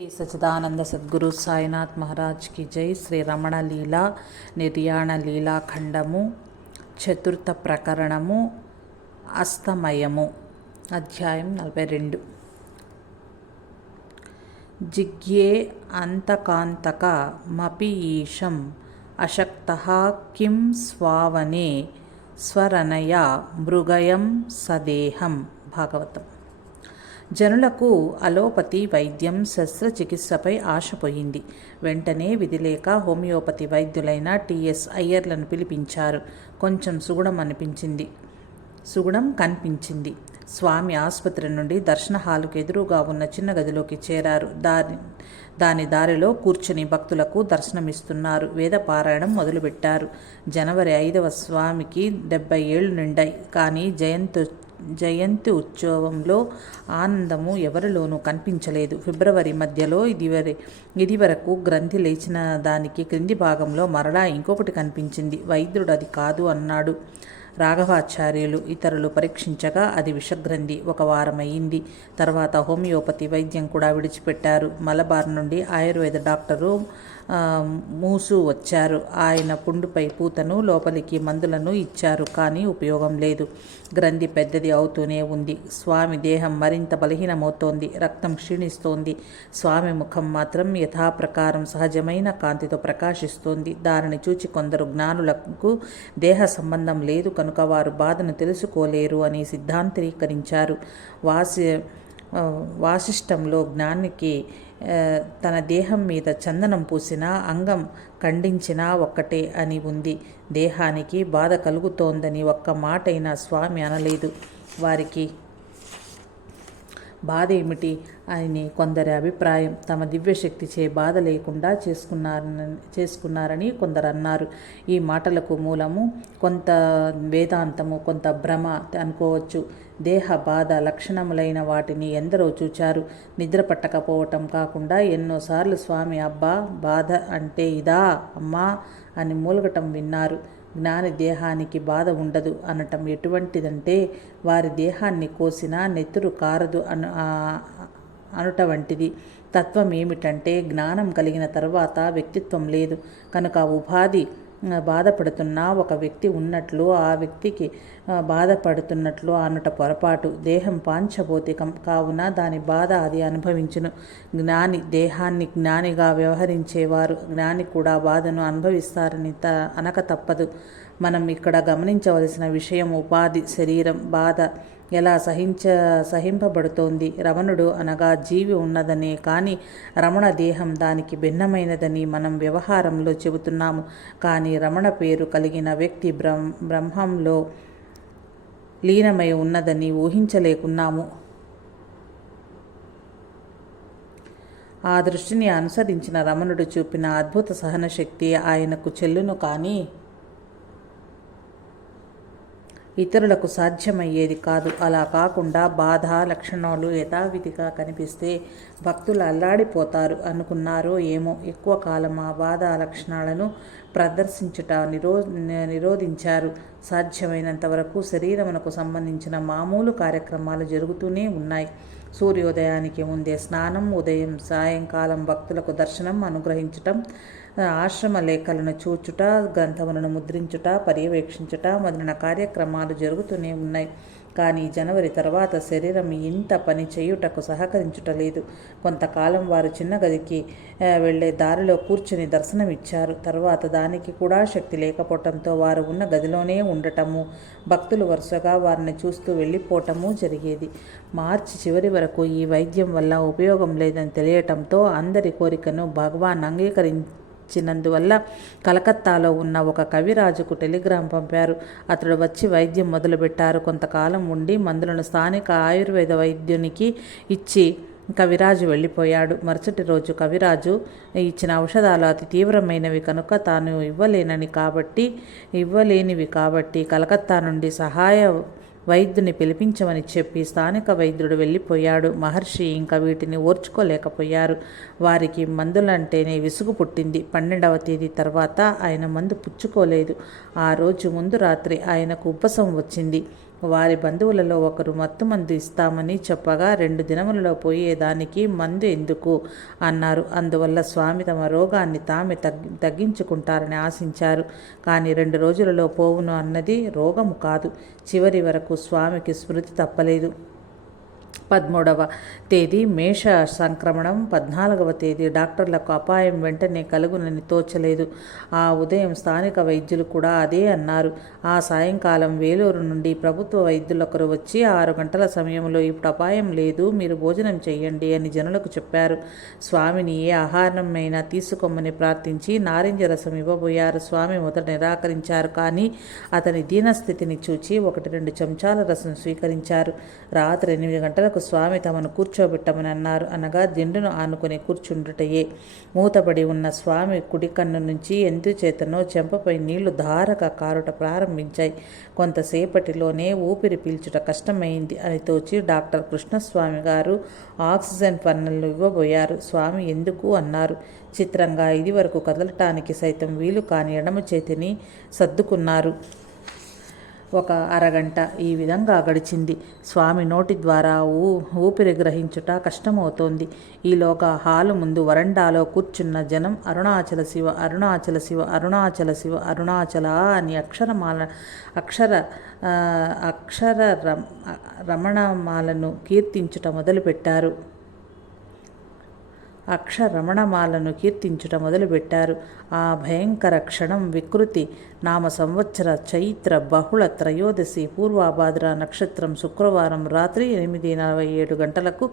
श्री सच्चिदानंद सद्गुरु साईनाथ महाराज की जय। श्री रमण लीला निर्याण लीला खंडमु चतुर्थ प्रकरणमु अस्तमयमु अध्यायं 42। जिज्ञे अंतकांतक मपि ईशम् अशक्तः किं स्वावने स्वरनया मृगयं सदेहं। భాగవతం। జనులకు అలోపతి వైద్యం శస్త్రచికిత్సపై ఆశపోయింది. వెంటనే విధిలేక హోమియోపతి వైద్యులైన టిఎస్ అయ్యర్లను పిలిపించారు. కొంచెం సుగుణం కనిపించింది. స్వామి ఆసుపత్రి నుండి దర్శన హాలుకు ఎదురుగా ఉన్న చిన్న గదిలోకి చేరారు. దాని దారిలో కూర్చుని భక్తులకు దర్శనమిస్తున్నారు. వేదపారాయణం మొదలుపెట్టారు. జనవరి 5వ స్వామికి 70 ఏళ్లు నిండాయి. కానీ జయంతి ఉత్సవంలో ఆనందము ఎవరిలోనూ కనిపించలేదు. ఫిబ్రవరి మధ్యలో ఇదివరకు గ్రంథి లేచిన దానికి క్రింది భాగంలో మరలా ఇంకొకటి కనిపించింది. వైద్యుడు అది కాదు అన్నాడు. రాఘవాచార్యులు ఇతరులు పరీక్షించగా అది విషగ్రంథి. 1 వారమయ్యింది. తర్వాత హోమియోపతి వైద్యం కూడా విడిచిపెట్టారు. మలబార్ నుండి ఆయుర్వేద డాక్టరు మూసు వచ్చారు. ఆయన పుండుపై పూతను లోపలికి మందులను ఇచ్చారు. కానీ ఉపయోగం లేదు. గ్రంథి పెద్దది అవుతూనే ఉంది. స్వామి దేహం మరింత బలహీనమవుతోంది. రక్తం క్షీణిస్తోంది. స్వామి ముఖం మాత్రం యథాప్రకారం సహజమైన కాంతితో ప్రకాశిస్తోంది. దానిని చూచి కొందరు జ్ఞానులకు దేహ సంబంధం లేదు కనుక వారు బాధను తెలుసుకోలేరు అని సిద్ధాంతీకరించారు. వాసిష్టంలో జ్ఞానికి తన దేహం మీద చందనం పూసినా అంగం ఖండించినా ఒక్కటే అని ఉంది. దేహానికి బాధ కలుగుతోందని ఒక్క మాటైనా స్వామి అనలేదు. వారికి బాధ ఏమిటి అని కొందరి అభిప్రాయం. తమ దివ్యశక్తిచే బాధ లేకుండా చేసుకున్నారని కొందరు అన్నారు. ఈ మాటలకు మూలము కొంత వేదాంతము, కొంత భ్రమ అనుకోవచ్చు. దేహ బాధ లక్షణములైన వాటిని ఎందరో చూచారు. నిద్ర పట్టకపోవటం కాకుండా ఎన్నోసార్లు స్వామి అబ్బా బాధ అంటే ఇదా అమ్మా అని మూలగటం విన్నారు. జ్ఞాని దేహానికి బాధ ఉండదు అనటం ఎటువంటిదంటే వారి దేహాన్ని కోసినా నెత్తురు కారదు అనుట వంటిది. తత్వం ఏమిటంటే జ్ఞానం కలిగిన తర్వాత వ్యక్తిత్వం లేదు కనుక ఉపాధి బాధపడుతున్న ఒక వ్యక్తి ఉన్నట్లు ఆ వ్యక్తికి బాధపడుతున్నట్లు అనుట పొరపాటు. దేహం పాంచభౌతికం కావున దాని బాధ అది అనుభవించును. దేహాన్ని జ్ఞానిగా వ్యవహరించేవారు జ్ఞాని కూడా బాధను అనుభవిస్తారని అనక తప్పదు. మనం ఇక్కడ గమనించవలసిన విషయం ఉపాధి శరీరం బాధ ఎలా సహింపబడుతోంది. రమణుడు అనగా జీవి ఉన్నదనే కానీ రమణ దేహం దానికి భిన్నమైనదని మనం వ్యవహారంలో చెబుతున్నాము. కానీ రమణ పేరు కలిగిన వ్యక్తి బ్రహ్మంలో లీనమై ఉన్నదని ఊహించలేకున్నాము. ఆ దృష్టిని అనుసరించిన రమణుడు చూపిన అద్భుత సహనశక్తి ఆయనకు చెల్లును. కానీ ఇతరులకు సాధ్యమయ్యేది కాదు. అలా కాకుండా బాధ లక్షణాలు యథావిధిగా కనిపిస్తే భక్తులు అల్లాడిపోతారు అనుకున్నారో ఏమో. ఎక్కువ కాలం ఆ బాధ లక్షణాలను ప్రదర్శించుట నిరోధించారు. సాధ్యమైనంత వరకు శరీరమునకు సంబంధించిన మామూలు కార్యక్రమాలు జరుగుతూనే ఉన్నాయి. సూర్యోదయానికి ముందే స్నానం, ఉదయం సాయంకాలం భక్తులకు దర్శనం అనుగ్రహించటం, ఆశ్రమ లేఖలను చూచుట, గ్రంథములను ముద్రించుట, పర్యవేక్షించుట మొదలైన కార్యక్రమాలు జరుగుతూనే ఉన్నాయి. కానీ జనవరి తర్వాత శరీరం ఇంత పని చేయుటకు సహకరించుటలేదు. కొంతకాలం వారు చిన్న గదికి వెళ్లే దారిలో కూర్చుని దర్శనమిచ్చారు. తర్వాత దానికి కూడా శక్తి లేకపోవటంతో వారు ఉన్న గదిలోనే ఉండటము, భక్తులు వరుసగా వారిని చూస్తూ వెళ్ళిపోవటము జరిగేది. మార్చి చివరి వరకు ఈ వైద్యం వల్ల ఉపయోగం లేదని తెలియటంతో అందరి కోరికను భగవాన్ అంగీకరించినందువల్ల కలకత్తాలో ఉన్న ఒక కవిరాజుకు టెలిగ్రామ్ పంపారు. అతడు వచ్చి వైద్యం మొదలుపెట్టారు. కొంతకాలం ఉండి మందులను స్థానిక ఆయుర్వేద వైద్యునికి ఇచ్చి కవిరాజు వెళ్ళిపోయాడు. మరుసటి రోజు కవిరాజు ఇచ్చిన ఔషధాలు అతి తీవ్రమైనవి కనుక తాను ఇవ్వలేనివి కాబట్టి కలకత్తా నుండి సహాయ వైద్యుని పిలిపించమని చెప్పి స్థానిక వైద్యుడు వెళ్ళిపోయాడు. మహర్షి ఇంకా వీటిని ఓర్చుకోలేకపోయారు. వారికి మందులంటేనే విసుగు పుట్టింది. 12వ తేదీ తర్వాత ఆయన మందు పుచ్చుకోలేదు. ఆ రోజు ముందు రాత్రి ఆయనకు ఉబ్బసం వచ్చింది. వారి బంధువులలో ఒకరు మత్తుమందు ఇస్తామని చెప్పగా 2 దినములలో పోయేదానికి మందు ఎందుకు అన్నారు. అందువల్ల స్వామి తమ రోగాన్ని తామే తగ్గించుకుంటారని ఆశించారు. కానీ 2 రోజులలో పోవును అన్నది రోగము కాదు. చివరి వరకు స్వామికి స్మృతి తప్పలేదు. 13వ తేదీ మేష సంక్రమణం. 14వ తేదీ డాక్టర్లకు అపాయం వెంటనే కలుగునని తోచలేదు. ఆ ఉదయం స్థానిక వైద్యులు కూడా అదే అన్నారు. ఆ సాయంకాలం వేలూరు నుండి ప్రభుత్వ వైద్యులొకరు వచ్చి 6 గంటల సమయంలో ఇప్పుడు అపాయం లేదు, మీరు భోజనం చెయ్యండి అని జనులకు చెప్పారు. స్వామిని ఏ ఆహారమైనా తీసుకోమని ప్రార్థించి నారింజ రసం ఇవ్వబోయారు. స్వామి మొదట నిరాకరించారు. కానీ అతని దీనస్థితిని చూచి 1-2 చెంచాల రసం స్వీకరించారు. రాత్రి 8 గంటలకు స్వామి తమను కూర్చోబెట్టమని అన్నారు. అనగా దిండును ఆనుకుని కూర్చుండుటయే. మూతపడి ఉన్న స్వామి కుడి కన్ను నుంచి ఎందుచేతనో చెంపపై నీళ్లు ధారగా కారుట ప్రారంభించాయి. కొంతసేపటిలోనే ఊపిరి పీల్చుట కష్టమైంది అని తోచి డాక్టర్ కృష్ణస్వామి గారు ఆక్సిజన్ పన్నెలు ఇవ్వబోయారు. స్వామి ఎందుకు అన్నారు. చిత్రంగా ఇదివరకు కదలటానికి సైతం వీలు కాని ఎడమ చేతిని సర్దుకున్నారు. 1 అరగంట ఈ విధంగా గడిచింది. స్వామి నోటి ద్వారా ఊపిరి గ్రహించుట కష్టమవుతోంది. ఈలోగా హాలు ముందు వరండాలో కూర్చున్న జనం అరుణాచల శివ, అరుణాచల శివ, అరుణాచల శివ, అరుణాచల అని అక్షర రమణమాలను కీర్తించుట మొదలుపెట్టారు. ఆ భయంకర క్షణం వికృతి నామ సంవత్సర చైత్ర బహుళ త్రయోదశి పూర్వాభాద్ర నక్షత్రం శుక్రవారం రాత్రి 8:47 గంటలకు.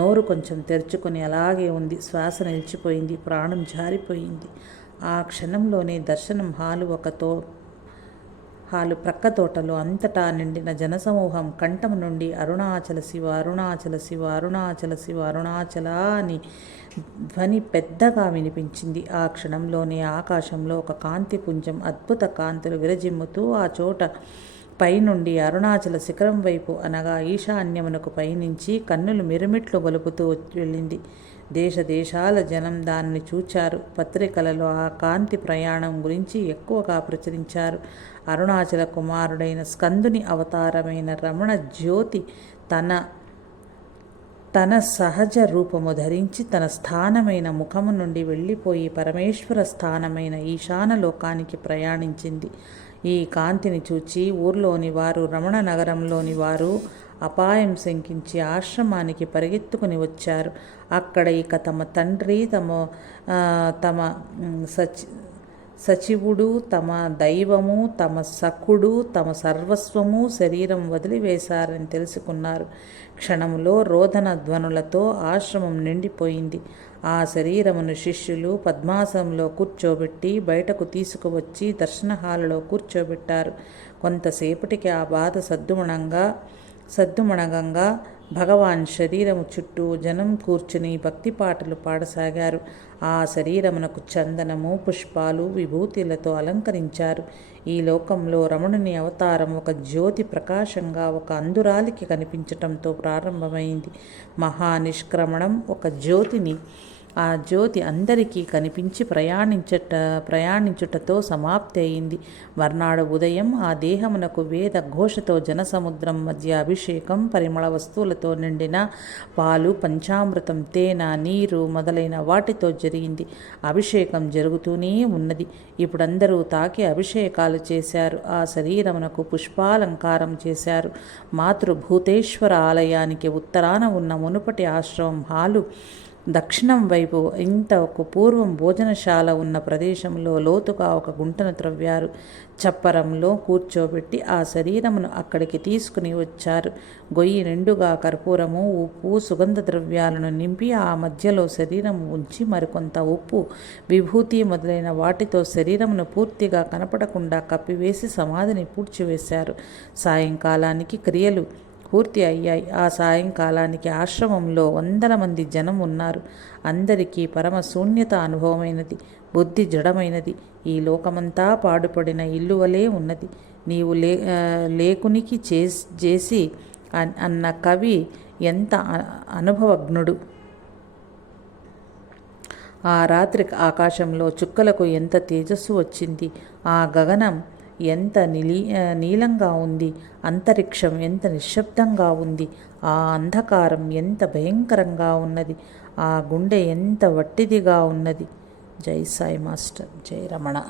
నోరు కొంచెం తెరుచుకొని అలాగే ఉంది. శ్వాస నిలిచిపోయింది. ప్రాణం జారిపోయింది. ఆ క్షణంలోనే దర్శనం హాలు ప్రక్క తోటలో అంతటా నిండిన జనసమూహం కంఠం నుండి అరుణాచల శివ, అరుణాచల శివ, అరుణాచల శివ, అరుణాచల అని ధ్వని పెద్దగా వినిపించింది. ఆ క్షణంలోనే ఆకాశంలో ఒక కాంతి పుంజం అద్భుత కాంతులు విరజిమ్ముతూ ఆ చోట పైనుండి అరుణాచల శిఖరం వైపు అనగా ఈశాన్యమునకు పయనించి కన్నులు మిరుమిట్లు గొలుపుతూ వెళ్ళింది. దేశాల జనం దానిని చూచారు. పత్రికలలో ఆ కాంతి ప్రయాణం గురించి ఎక్కువగా ప్రచురించారు. అరుణాచల కుమారుడైన స్కందుని అవతారమైన రమణ జ్యోతి తన సహజ రూపము ధరించి తన స్థానమైన ముఖము నుండి వెళ్ళిపోయి పరమేశ్వర స్థానమైన ఈశాన లోకానికి ప్రయాణించింది. ఈ కాంతిని చూచి ఊర్లోని వారు, రమణ నగరంలోని వారు అపాయం శంకించి ఆశ్రమానికి పరిగెత్తుకుని వచ్చారు. అక్కడ ఇక తమ తండ్రి, తమ సచివుడు, తమ దైవము, తమ సఖుడు, తమ సర్వస్వము శరీరం వదిలివేశారని తెలుసుకున్నారు. క్షణంలో రోదన ధ్వనులతో ఆశ్రమం నిండిపోయింది. ఆ శరీరమును శిష్యులు పద్మాసనంలో కూర్చోబెట్టి బయటకు తీసుకువచ్చి దర్శన హాలులో కూర్చోబెట్టారు. కొంతసేపటికి ఆ బాధ సద్దుమణగంగా భగవాన్ శరీరము చుట్టూ జనం కూర్చుని భక్తి పాటలు పాడసాగారు. ఆ శరీరమునకు చందనము, పుష్పాలు, విభూతిలతో అలంకరించారు. ఈ లోకంలో రమణుని అవతారం ఒక జ్యోతి ప్రకాశంగా ఒక అంధురాలికి కనిపించటంతో ప్రారంభమైంది. మహానిష్క్రమణం ఒక జ్యోతిని ఆ జ్యోతి అందరికీ కనిపించి ప్రయాణించుటతో సమాప్తి అయింది. మర్నాడు ఉదయం ఆ దేహమునకు వేద ఘోషతో జనసముద్రం మధ్య అభిషేకం, పరిమళ వస్తువులతో నిండిన పాలు, పంచామృతం, తేనె, నీరు మొదలైన వాటితో జరిగింది. అభిషేకం జరుగుతూనే ఉన్నది. ఇప్పుడందరూ తాకి అభిషేకాలు చేశారు. ఆ శరీరమునకు పుష్పాలంకారం చేశారు. మాతృభూతేశ్వర ఆలయానికి ఉత్తరాన ఉన్న మునుపటి ఆశ్రమం హాలు దక్షిణం వైపు ఇంతకు పూర్వం భోజనశాల ఉన్న ప్రదేశంలో లోతుగా ఒక గుంటను త్రవ్వారు. చప్పరంలో కూర్చోబెట్టి ఆ శరీరమును అక్కడికి తీసుకుని వచ్చారు. గొయ్యి నిండుగా కర్పూరము, ఉప్పు, సుగంధ ద్రవ్యాలను నింపి ఆ మధ్యలో శరీరము ఉంచి మరికొంత ఉప్పు, విభూతి మొదలైన వాటితో శరీరమును పూర్తిగా కనపడకుండా కప్పివేసి సమాధిని పూడ్చివేశారు. సాయంకాలానికి క్రియలు పూర్తి అయ్యాయి. ఆ సాయంకాలానికి ఆశ్రమంలో 100 మంది జనం ఉన్నారు. అందరికీ పరమ శూన్యత అనుభవమైనది. బుద్ధి జడమైనది. ఈ లోకమంతా పాడుపడిన ఇల్లు వలె ఉన్నది. నీవు లేకునికి చేసి అన్న కవి ఎంత అనుభవజ్ఞుడు. ఆ రాత్రి ఆకాశంలో చుక్కలకు ఎంత తేజస్సు వచ్చింది. ఆ గగనం ఎంత నీలంగా ఉంది, అంతరిక్షం ఎంత నిశ్శబ్దంగా ఉంది, ఆ అంధకారం ఎంత భయంకరంగా ఉన్నది, ఆ గుండె ఎంత వట్టిదిగా ఉన్నది. జై సాయి మాస్టర్. జై రమణ.